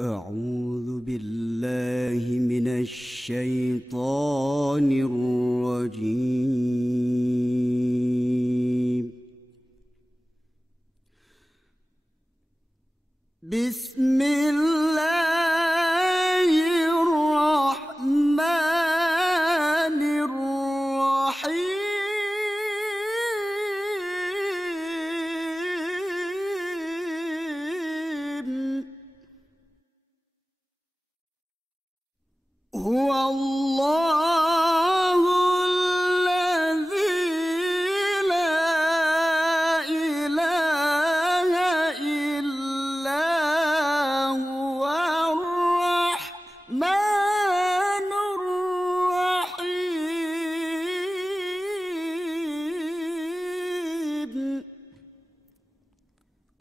أعوذ بالله من الشيطان الرجيم. بسم الله الرحمن الرحيم. هو الله الذي لا إله إلا هو الرحمن الرحيم.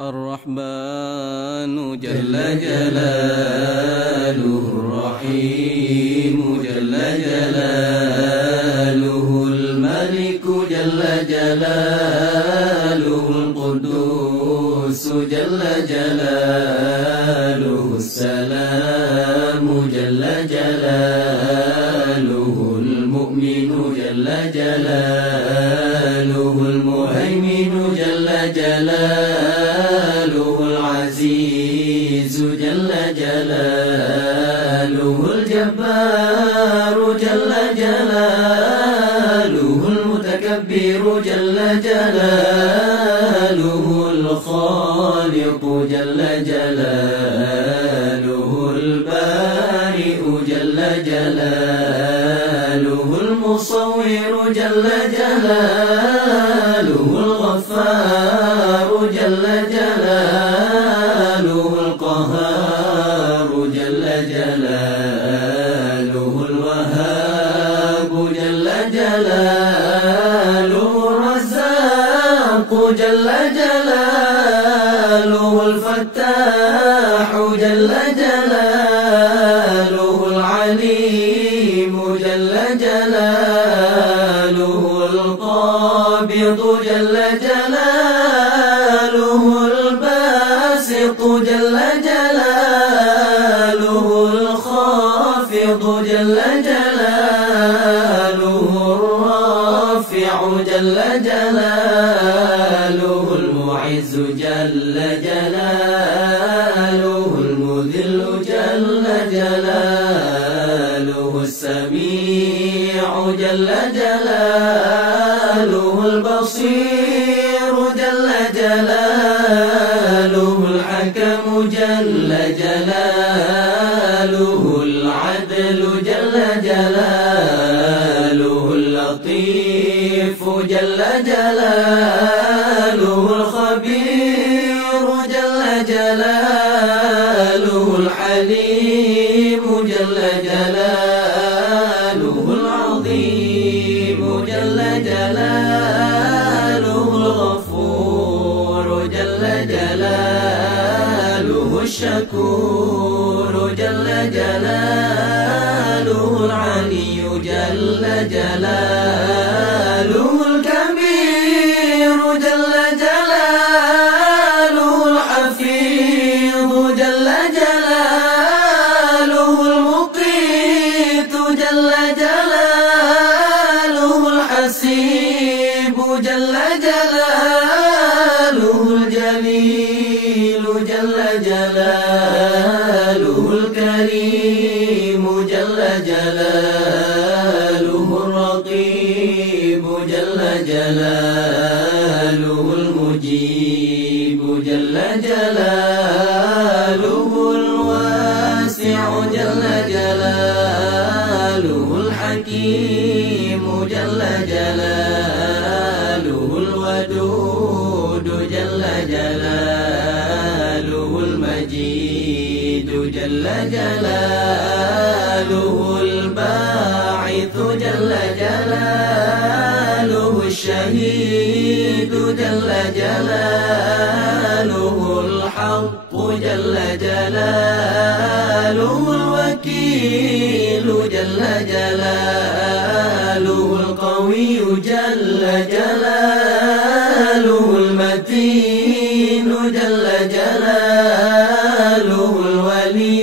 الرحمن جل جلاله، الرحيم جل جلاله، الملك جل جلاله، القدوس جل جلاله، السلام جل جلاله، المؤمن جل جلاله، المهيمن جل جلاله، العزيز جل جلاله، الجبار جل جلاله، المتكبر جل جلاله، الخالق جل جلاله، البارئ جل جلاله، المصور جل جلاله، الغفار جل جلاله، القهار جل جلاله، الوهاب جل جلاله، الرزاق جل جلاله، الفتاح جل جلاله، العليم جل جلاله، القابض جل جلاله، الباسط جل جلاله، الخافض جل جلاله، الرافع جل جلاله، المعز جل جلاله، المذل جل جلاله، السميع جل جلاله، البصير جل جلاله، الحكم جل جلاله، العدل جل جلاله، اللطيف جل جلاله، الخبير جل جلاله، الحليم جل جلاله، العظيم جل جلاله، الغفور جل جلاله، الشكور جل جلاله، العلي جل جلاله، الكبير جل جلاله، الحفيظ جل جلاله، المقيت جل جلاله، الحسيب جل جلاله، الجليل جل جلاله، الكريم جل جلاله، الرقيب جل جلاله، المجيب جل جلاله، الواسع جل جلاله، الحكيم جل جلاله، الودود جل جلاله، المجيد جل جلاله، الباعث جل جلاله، الشهيد جل جلاله، الحق جل جلاله، الوكيل جل جلاله، القوي جل جلاله، المتين جل جلاله، الولي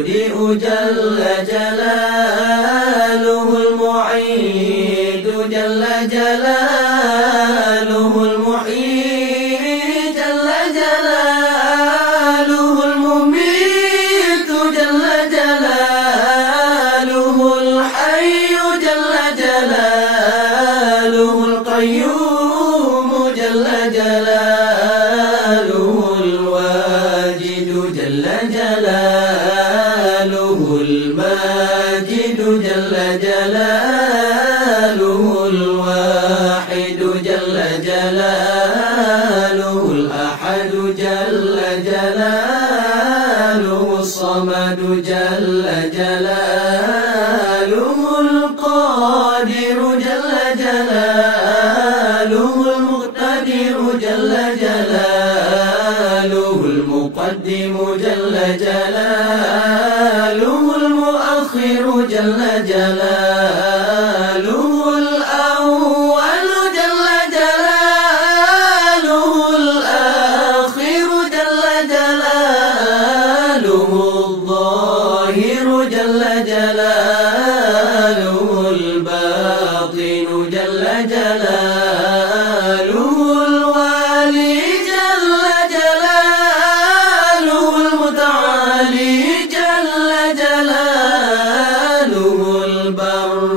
المبدئ جل جلاله المعيد جل جلاله المحيي جل جلاله المميت جل جلاله الحي جل جلاله القيوم جل جلاله الواجد جل جلاله الماجد جل جلاله الواحد جل جلاله الأحد جل جلاله الصمد جل جلاله القادر جل جلاله المقتدر جل جلاله المقدم جل جلاله المؤخر جل جلاله الأول جل جلاله الآخر جل جلاله الظاهر جل جلاله الباطن جل جلاله الوالي جل جلاله المتعالي جل جلاله البر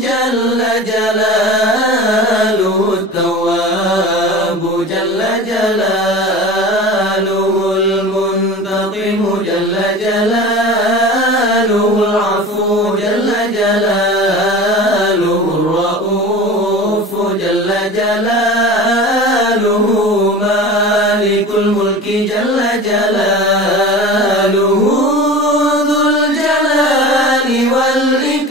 جل جلاله التواب جل جلاله المنتقم جل جلاله العفو جل جلاله الرؤوف جل جلاله مالك الملك جل جلاله ذو الجلال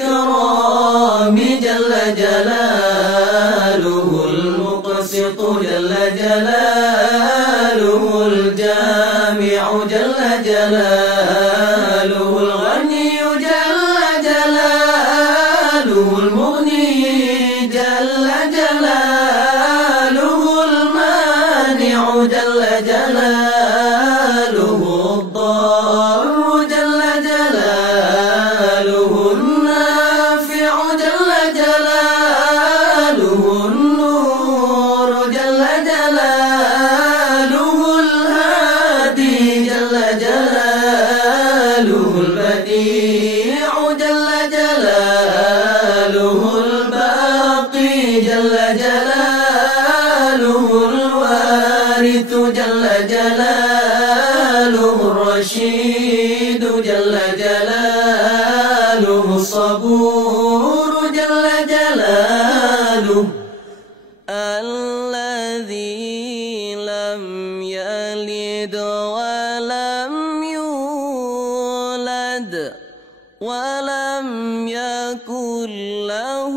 والإكرام جل جلاله المقسط جل جلاله الجامع جل جلاله الغني جل جلاله المغني جل جلاله المانع جل جلاله الضار جل جلاله النافع جل جلاله النور جل جلاله الهادي جل جلاله البديع جل جلاله الباقي جل جلاله الوارث جل جلاله الرشيد جل جلاله الصبور جل جلاله الذي لم يلد ولم يولد ولم يكن له